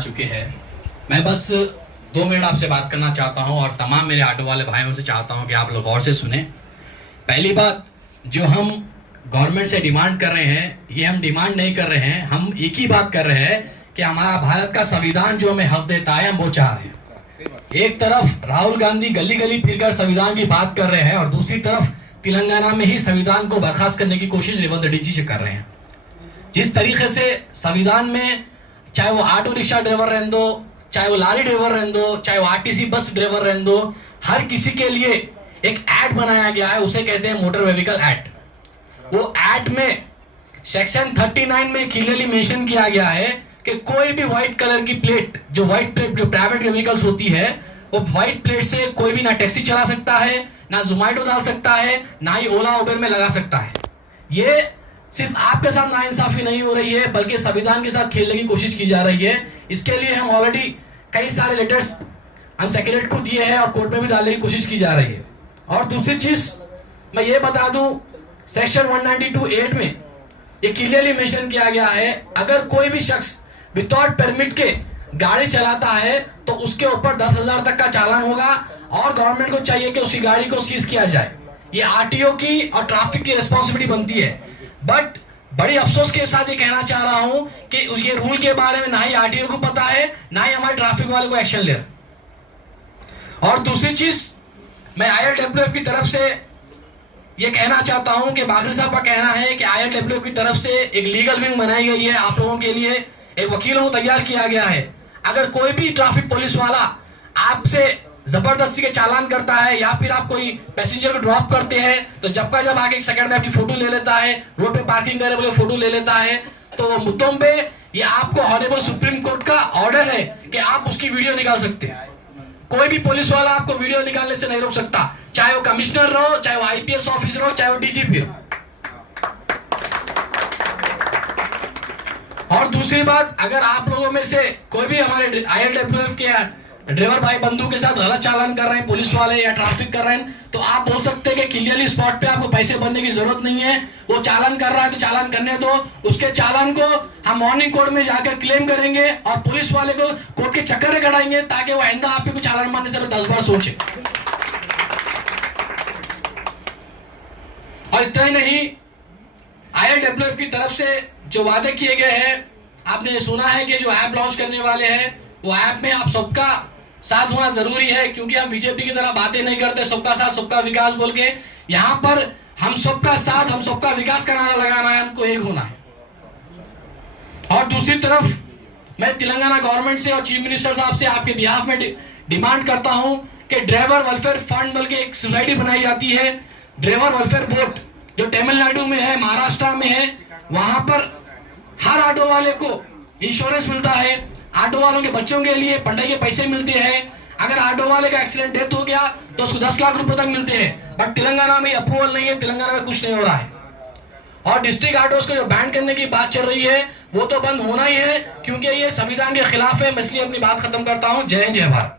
चुके हैं। मैं बस 2 मिनट आपसे बात करना चाहता हूं और तमाम मेरे ऑटो वाले भाइयों से चाहता हूं कि आप लोग गौर से सुने। पहली बात, जो हम गवर्नमेंट से डिमांड कर रहे हैं, ये हम डिमांड नहीं कर रहे हैं, हम एक ही बात कर रहे हैं कि हमारा भारत का संविधान जो हमें हक देता है, हम वो चाह रहे हैं। एक तरफ राहुल गांधी गली गली फिरकर संविधान की बात कर रहे हैं और दूसरी तरफ तेलंगाना में ही संविधान को बर्खास्त करने की कोशिश रेवंत रेड्डी जी से कर रहे हैं। जिस तरीके से संविधान में, चाहे वो ऑटो रिक्शा ड्राइवर रहने दो, चाहे वो लारी ड्राइवर रहने दो, चाहे वो आरटीसी बस ड्राइवर रहने दो, हर किसी के लिए एक एक्ट बनाया गया है, उसे कहते हैं मोटर व्हीकल एक्ट। वो एक्ट में सेक्शन 39 में क्लियरली मेंशन किया गया है कि कोई भी व्हाइट कलर की प्लेट, जो व्हाइट प्लेट जो प्राइवेट व्हीकल्स होती है, वो व्हाइट प्लेट से कोई भी ना टैक्सी चला सकता है, ना जोमैटो डाल सकता है, ना ही ओला उबर में लगा सकता है। ये सिर्फ आपके साथ नाइंसाफी नहीं हो रही है, बल्कि संविधान के साथ खेलने की कोशिश की जा रही है। इसके लिए हम ऑलरेडी कई सारे लेटर्स हम सेक्रेटरी को दिए हैं और कोर्ट में भी डालने की कोशिश की जा रही है। और दूसरी चीज मैं ये बता दूं, सेक्शन 192(8) में ये क्लियरली मेंशन किया गया है, अगर कोई भी शख्स विदाउट परमिट के गाड़ी चलाता है तो उसके ऊपर 10,000 तक का चालान होगा और गवर्नमेंट को चाहिए कि उसकी गाड़ी को सीज किया जाए। ये आरटीओ की और ट्रैफिक की रिस्पॉन्सिबिलिटी बनती है। बट बड़ी अफसोस के साथ ये कहना चाह रहा हूं कि उसके रूल के बारे में ना ही आरटीओ को पता है, ना ही हमारे ट्रैफिक वाले को एक्शन ले रहे। और दूसरी चीज, मैं ILWF की तरफ से ये कहना चाहता हूं कि बाखरी साहब का कहना है कि ILWF की तरफ से एक लीगल विंग बनाई गई है, आप लोगों के लिए एक वकीलों को तैयार किया गया है। अगर कोई भी ट्रैफिक पुलिस वाला आपसे जबरदस्ती के चालान करता है या फिर आप कोई पैसेंजर को ड्रॉप करते हैं, तो जब का जब आगे 1 सेकंड में आपकी फोटो ले लेता है, रोड पे पार्किंग करे बोले फोटो ले लेता है, तो मुद्दों पे ये आपको ऑनरेबल सुप्रीम कोर्ट का ऑर्डर है कि आप उसकी वीडियो निकाल सकते हैं। कोई भी पुलिस वाला आपको वीडियो निकालने से नहीं रोक सकता, चाहे वो कमिश्नर रहो, चाहे वो IPS ऑफिसर हो, चाहे वो DGP हो। और दूसरी बात, अगर आप लोगों में से कोई भी हमारे ILWF के ड्राइवर भाई बंधु के साथ गलत चालान कर रहे हैं, पुलिस वाले या ट्रैफिक कर रहे हैं, तो आप बोल सकते हैं कि क्लियरली स्पॉट पे आपको पैसे भरने की जरूरत नहीं है। वो चालान कर रहा है तो चालान करने दो, उसके चालान को हम मॉर्निंग कोर्ट में जाकर क्लेम करेंगे और पुलिस वाले को कोर्ट के चक्कर में कढ़ाएंगे ताकि वो आइंदा आपके को चालान मारने से 10 बार सोचे। और इतना ही नहीं, ILWF की तरफ से जो वादे किए गए हैं, आपने सुना है कि जो ऐप लॉन्च करने वाले हैं, वो ऐप में आप सबका साथ होना जरूरी है, क्योंकि हम बीजेपी की तरह बातें नहीं करते सबका साथ सबका विकास बोल के। यहाँ पर हम सबका साथ, हम सबका विकास का नारा लगाना है, हमको एक होना है। और दूसरी तरफ मैं तेलंगाना गवर्नमेंट से और चीफ मिनिस्टर साहब से आपके बिहाफ में डिमांड करता हूं कि ड्राइवर वेलफेयर फंड बोल के एक सोसाइटी बनाई जाती है, ड्राइवर वेलफेयर बोर्ड, जो तमिलनाडु में है, महाराष्ट्र में है। वहां पर हर ऑटो वाले को इंश्योरेंस मिलता है, ऑटो वालों के बच्चों के लिए पढ़ाई के पैसे मिलते हैं। अगर ऑटो वाले का एक्सीडेंट डेथ हो गया तो उसको 10 लाख रुपए तक मिलते हैं। बट तेलंगाना में अप्रूवल नहीं है, तेलंगाना में कुछ नहीं हो रहा है। और डिस्ट्रिक्ट ऑटोस को जो बैन करने की बात चल रही है, वो तो बंद होना ही है, क्योंकि ये संविधान के खिलाफ है। मैं इसलिए अपनी बात खत्म करता हूं। जय हिंद, जय भारत।